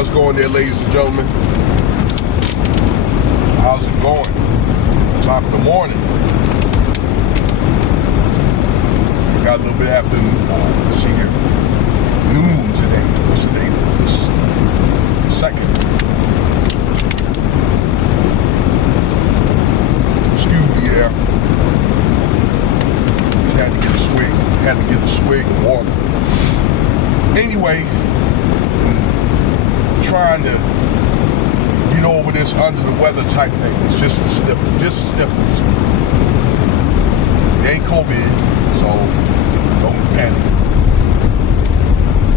How's it going there, ladies and gentlemen? How's it going? Top of the morning. I got a little bit after, let's see here, noon today. What's the date? It's 2nd. Excuse me, yeah. Just had to get a swig. Had to get a swig of water. Anyway, trying to get over this under the weather type thing. It's just a sniffle, just sniffles. It ain't COVID, so don't panic.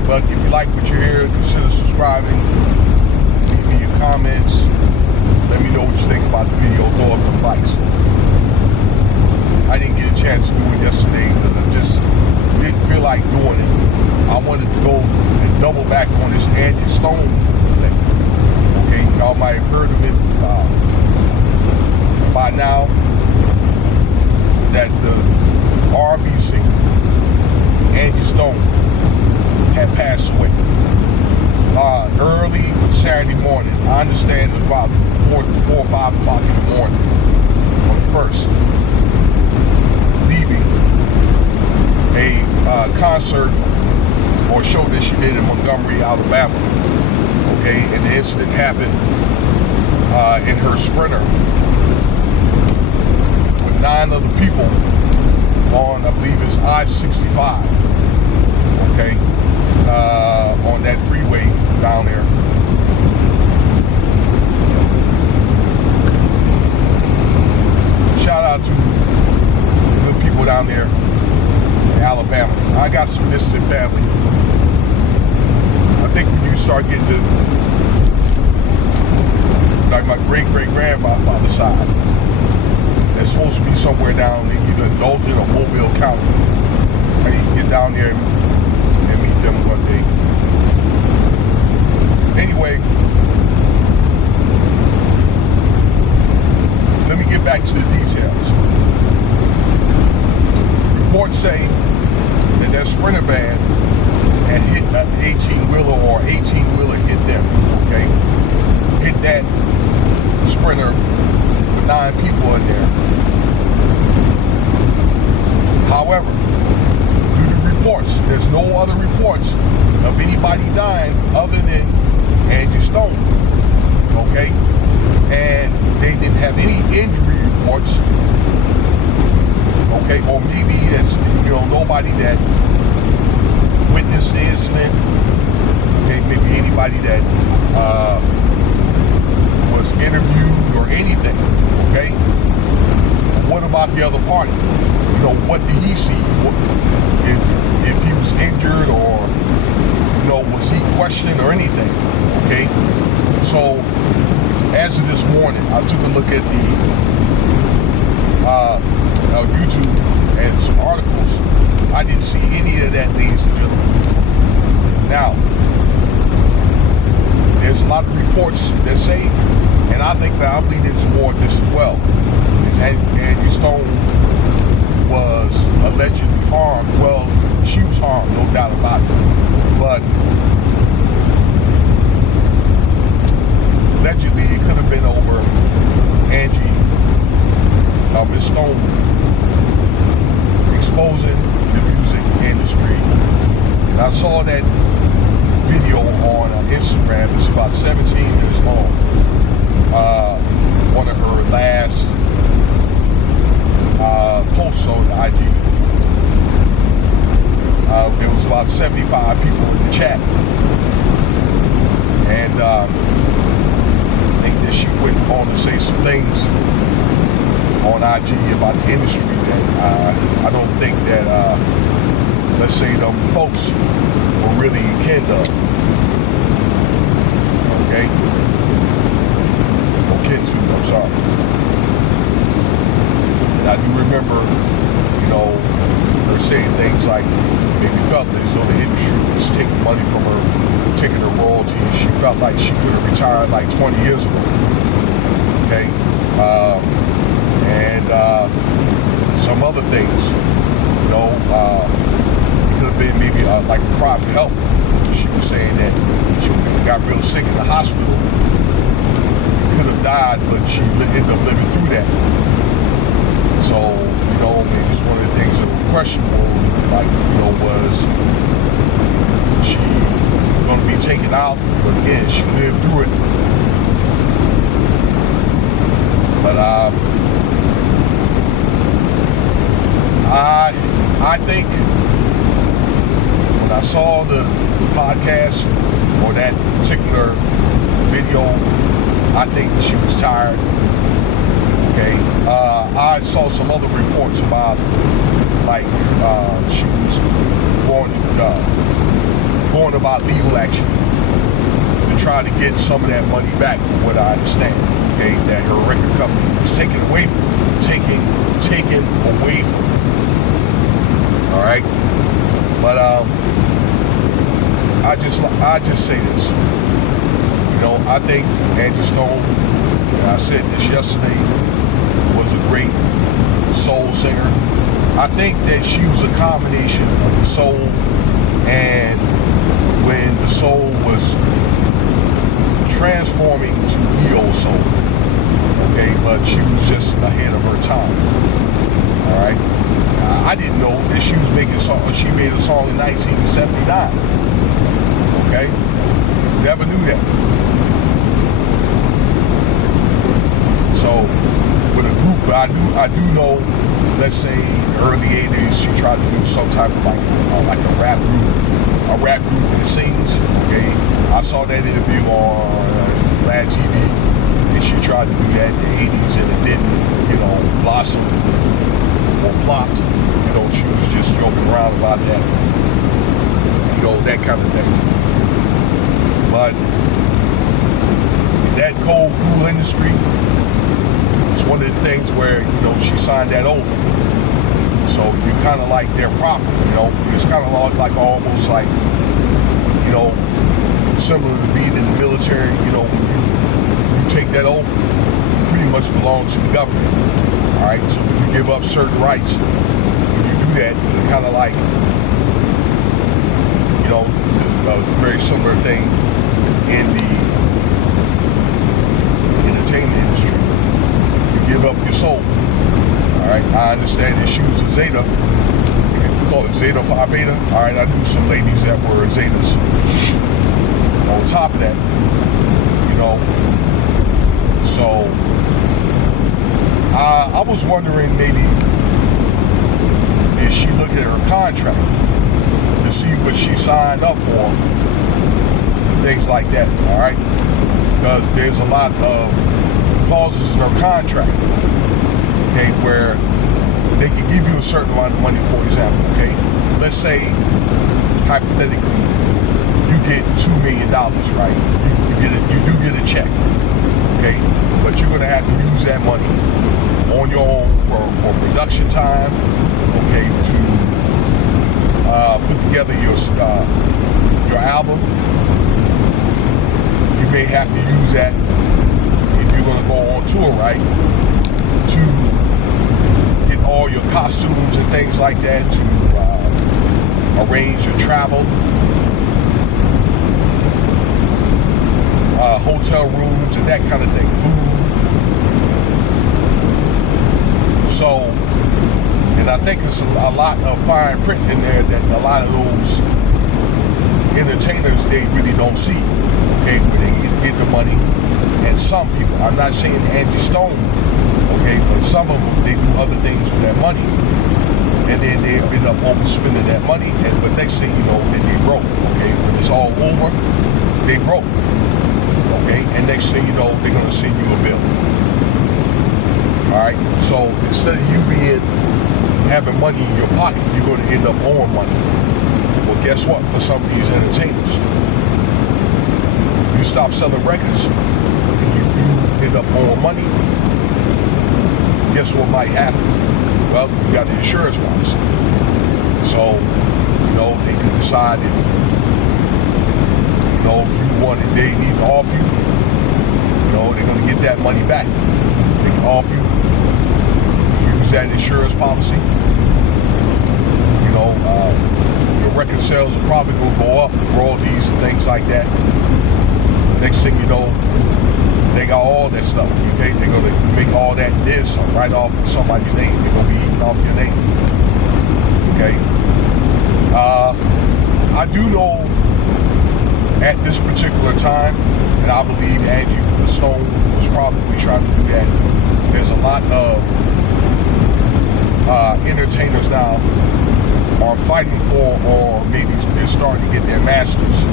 But if you like what you hear, consider subscribing. Leave me your comments. Let me know what you think about the video. Throw up them likes. I didn't get a chance to do it yesterday because I just didn't feel like doing it. I wanted to go and double back on this Angie Stone thing. Okay, y'all might have heard of it by now, that the R&B singer Angie Stone had passed away early Saturday morning. I understand it was about 4 or 5 o'clock in the morning on the 1st, leaving a concert or show that she did in Montgomery, Alabama. Okay, and the incident happened in her Sprinter with 9 other people on, I believe it's I-65. Okay, on that freeway down there. Shout out to the good people down there in Alabama. I got some distant family. I think when you start getting to like my great-great-grandfather's side, that's supposed to be somewhere down in either Dalton or Mobile County. I need to get down there and meet them one day. Anyway, let me get back to the details. Reports say that that Sprinter van had hit an 18-wheeler or 18-wheeler hit them, okay? Hit that Sprinter with 9 people in there. However, due to reports, there's no other reports of anybody dying other than Angie Stone, okay? And they didn't have any injury reports, okay? Or maybe it's, nobody that witnessed the incident, okay? Maybe anybody that was interviewed or anything, okay? But what about the other party? What did he see? If he was injured or, was he questioned or anything, okay? So, as of this morning, I took a look at the YouTube and some articles. I didn't see any of that, ladies and gentlemen. Now, there's a lot of reports that say, and I think that I'm leaning toward this as well, is Angie Stone was allegedly harmed. Well, she was harmed, no doubt about it. But allegedly, it could have been over Angie, Miss Stone, exposing the music industry. And I saw that video on Instagram. It's about 17 minutes long. One of her last posts on IG. There was about 75 people in the chat. And I think that she went on to say some things on IG about the industry that I don't think that, let's say, them folks were really kin of. Okay? Or kin to, I'm sorry. And I do remember, her saying things like, maybe felt as though the industry was taking money from her, taking her royalties. She felt like she could have retired like 20 years ago. Okay? And some other things, it could have been maybe like a cry for help. She was saying that she got real sick in the hospital. Could have died, but she ended up living through that. So, maybe it's one of the things that were questionable, like, was she going to be taken out? But again, she lived through it. But I think when I saw the podcast or that particular video, I think she was tired. Okay. I saw some other reports about like she was going about legal action to try to get some of that money back, from what I understand. Okay, that her record company was taken away from her. All right, but I just say this. I think Angie Stone, and I said this yesterday, was a great soul singer. I think that she was a combination of the soul, and when the soul was transforming to neo soul, okay, but she was just ahead of her time. All right, I didn't know that she was making song. She made a song in 1979. Okay, never knew that. So with a group, I do know. Let's say in the early 80s, she tried to do some type of like a rap group that sings. Okay, I saw that interview on Vlad TV, and she tried to do that in the 80s, and it didn't, blossom or flopped. She was just joking around about that, that kind of thing. But in that cold, cruel industry, it's one of the things where, she signed that oath. So you kind of like their property, It's kind of like almost like, similar to being in the military, when you take that oath, you pretty much belong to the government. All right, so you give up certain rights. When you do that, it's kind of like, a very similar thing in the entertainment industry. Give up your soul. All right, I understand that she was a Zeta. We call it Zeta Phi Beta. All right, I knew some ladies that were Zetas. On top of that, so I was wondering, maybe is she looking at her contract to see what she signed up for, things like that. All right, because there's a lot of clauses in her contract, okay, where they can give you a certain amount of money. For example, okay, let's say hypothetically you get $2 million, right? You do get a check, okay, but you're gonna have to use that money on your own for production time, okay, to put together your album. You may have to use that if you're going to go on tour, right, to get all your costumes and things like that, to arrange your travel, hotel rooms and that kind of thing, food. So, and I think it's a lot of fine print in there that a lot of those entertainers, they really don't see, okay, where they get the money. And some people, I'm not saying Angie Stone, okay, but some of them, they do other things with that money, and then they end up overspending that money, but next thing you know, then they broke, okay? When it's all over, they broke, okay? And next thing you know, they're gonna send you a bill. All right, so instead of you having money in your pocket, you're gonna end up owing money. Well, guess what? For some of these entertainers, you stop selling records, and if you end up owing money, guess what might happen? Well, you got the insurance policy. So, they could decide if you wanted, they need to offer you, they're going to get that money back. They can offer you, use that insurance policy, your record sales are probably going to go up, royalties and things like that. Next thing you know, they got all that stuff, okay? They're going to make all that this right off of somebody's name. They're going to be eating off your name, okay? I do know at this particular time, and I believe Angie Stone was probably trying to do that, there's a lot of entertainers now are fighting for, or maybe they're starting to get their masters,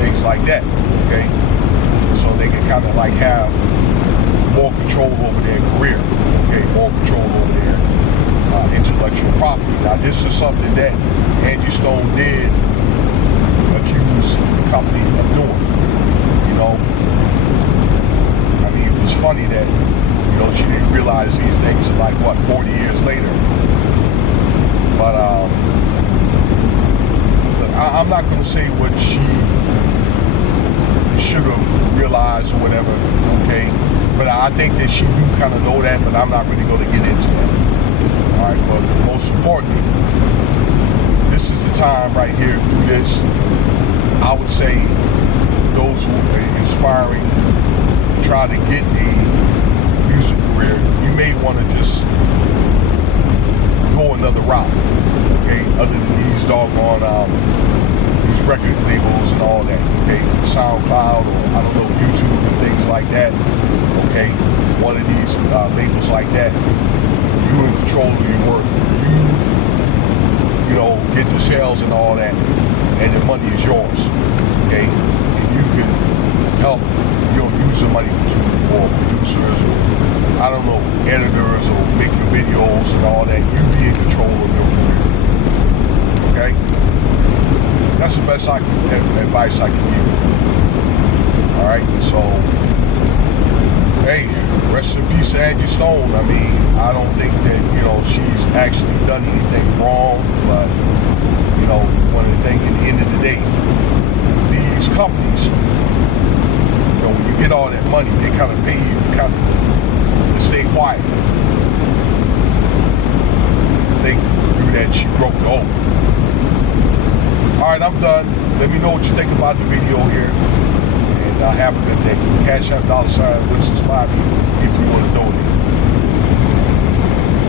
things like that, okay? So they can kind of like have more control over their career, okay? More control over their intellectual property. Now, this is something that Angie Stone did accuse the company of doing, you know? I mean, it was funny that, you know, she didn't realize these things are like, what, 40 years later. But look, I'm not going to say what she should have realized or whatever, okay? But I think that she do kind of know that, but I'm not really going to get into that. All right, but most importantly, this is the time right here through this, I would say, for those who are inspiring to try to get a music career, you may want to just go another route, okay, other than these doggone these record labels and all that, okay, for SoundCloud or I don't know, YouTube and things like that, okay, one of these labels like that, you in control of your work, you know, get the sales and all that, and the money is yours, okay, and you can help, you know, use the money for producers or I don't know, editors or make your videos and all that. You be in control of your career, okay? That's the best advice I can give you. All right, so, hey, rest in peace to Angie Stone. I mean, I don't think that, you know, she's actually done anything wrong, but, you know, one of the things, at the end of the day, these companies, you know, when you get all that money, they kind of pay you kind of to stay quiet. I think through that she broke the oath. Alright, I'm done. Let me know what you think about the video here. And have a good day. Cash App $, Winston's Bobby if you want to donate.